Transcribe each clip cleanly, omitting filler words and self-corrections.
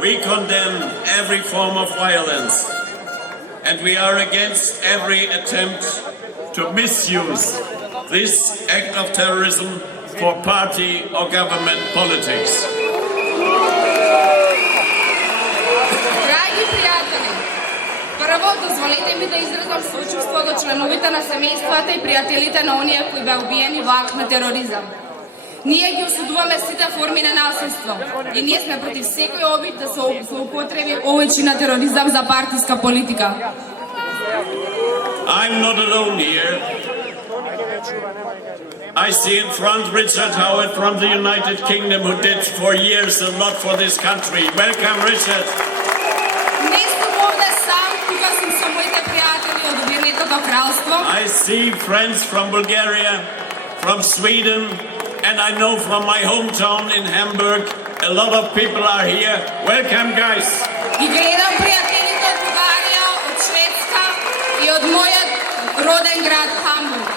We condemn every form of violence, and we are against every attempt to misuse this act of terrorism for party or government politics. Драги пријатели, прво дозволете ми да изразам сочувство до членовите на семејствата и пријателите на оние кои беа убиени во акт на тероризам. Ние ги осудуваме сите форми на насилство и ние сме против секој обид да се злоупотреби овој чин на тероризам за партиска политика. I'm not alone here. I see in front Richard Howard from the United Kingdom, who did for years a lot for this country. Welcome, Richard. Не сум овде сам, тука сум со моите пријатели од Обединетото кралство. I see friends from Bulgaria, from Sweden, and I know from my hometown in Hamburg, a lot of people are here. Welcome, guys. И гледам пријателите од Бугарија, од Шведска и од мојот роден град Хамбург.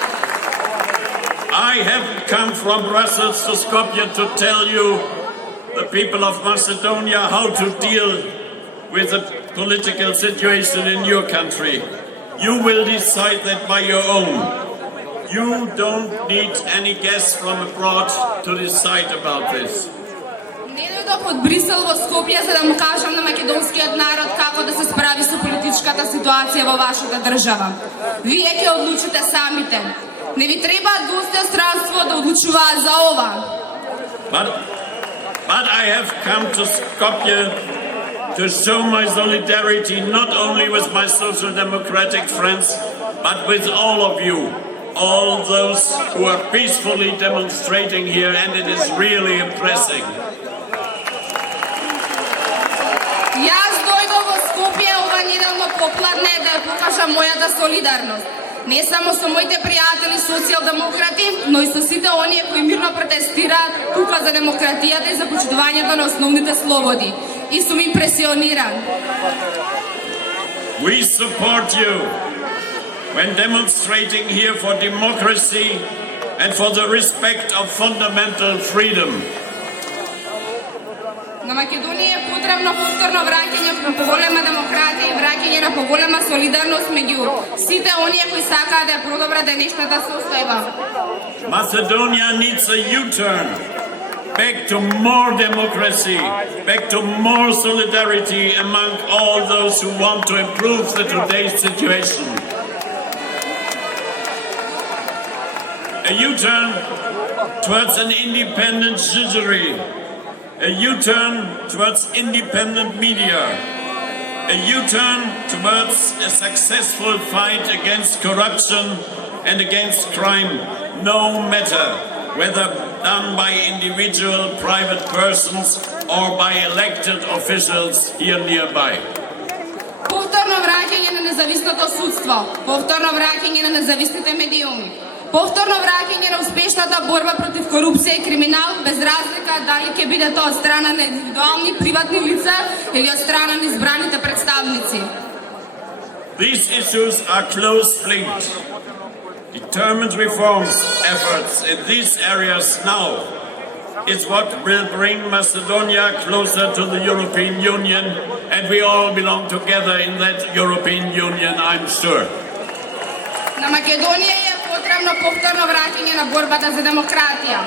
I haven't come from Brussels to Skopje to tell you, the people of Macedonia, how to deal with the political situation in your country. You will decide that by your own. You don't need any guests from abroad to decide about this. Не дојдов од Брисел во Скопје за да му кажам на македонскиот народ како да се справи со политичката ситуација во вашата држава. Вие ќе одлучите самите. Не ви треба достойнство да одлучуваат за ова. But I have come to Skopje to show my solidarity not only with my social democratic friends, but with all of you, all those who are peacefully demonstrating here, and it is really impressive. Јас дојдов во Скопје ова неделно попладне да покажам мојата солидарност. Не само со моите пријатели социјалдемократи, но и со сите оние кои мирно протестираат тука за демократијата и за почитувањето на основните слободи. И сум импресиониран. We support you when demonstrating here for democracy and for the respect of fundamental freedom. На Македонија е потребно повторно враќање на поголема демократија и враќање на поголема солидарност меѓу сите оние кои сакаат да ја продобрат денешната состојба. Macedonia needs a U-turn, back to more democracy, back to more solidarity among all those who want to improve the today's situation. A U-turn towards an independent judiciary, a U-turn towards independent media, a U-turn towards a successful fight against corruption and against crime, no matter whether done by individual private persons or by elected officials here nearby. Повторно враќање на независното судство, повторно враќање на независните медиуми, повторно враќање на успешната борба против корупција и криминал, без разлика дали ќе биде тоа од страна на индивидуални приватни лица или од страна на избраните представници. These issues are closely linked. Determined reforms efforts in these areas now is what will bring Macedonia closer to the European Union, and we all belong together in that European Union, I'm sure. На Македонија е потребно повторно враќање на борбата за демократија.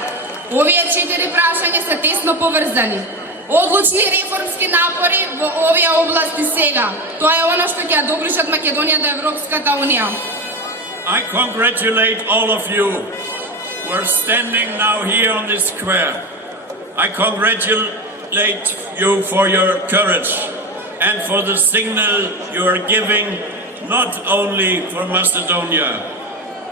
Овие 4 прашања се тесно поврзани. Одлучни реформски напори во овие области сега. Тоа е она што ќе ја доближат Македонија до Европската унија. I congratulate all of you who are standing now here on this square. I congratulate you for your courage and for the signal you are giving not only for Macedonia,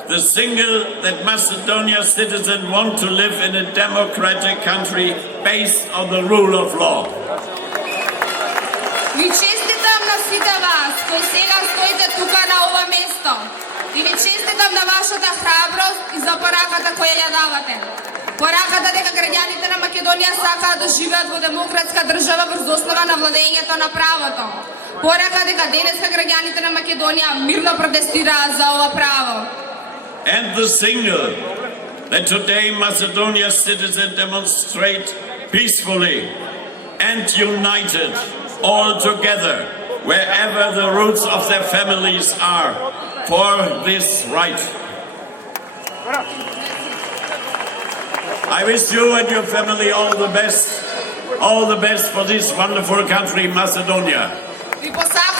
the signal that Macedonia citizens want to live in a democratic country based on the rule of law. Ви честитам на сите вас кои сега стоите тука на ова место. И ви честитам на вашата храброст и за пораката која ја давате. Пораката дека граѓаните на Македонија сакаат да живеат во демократска држава врз основа на владењето на правото. Порака дека денеска граѓаните на Македонија мирно протестираат за ова право. And the signal that today Macedonia citizens demonstrate peacefully and united all together wherever the roots of their families are for this right. I wish you and your family all the best for this wonderful country, Macedonia. Ви посакувам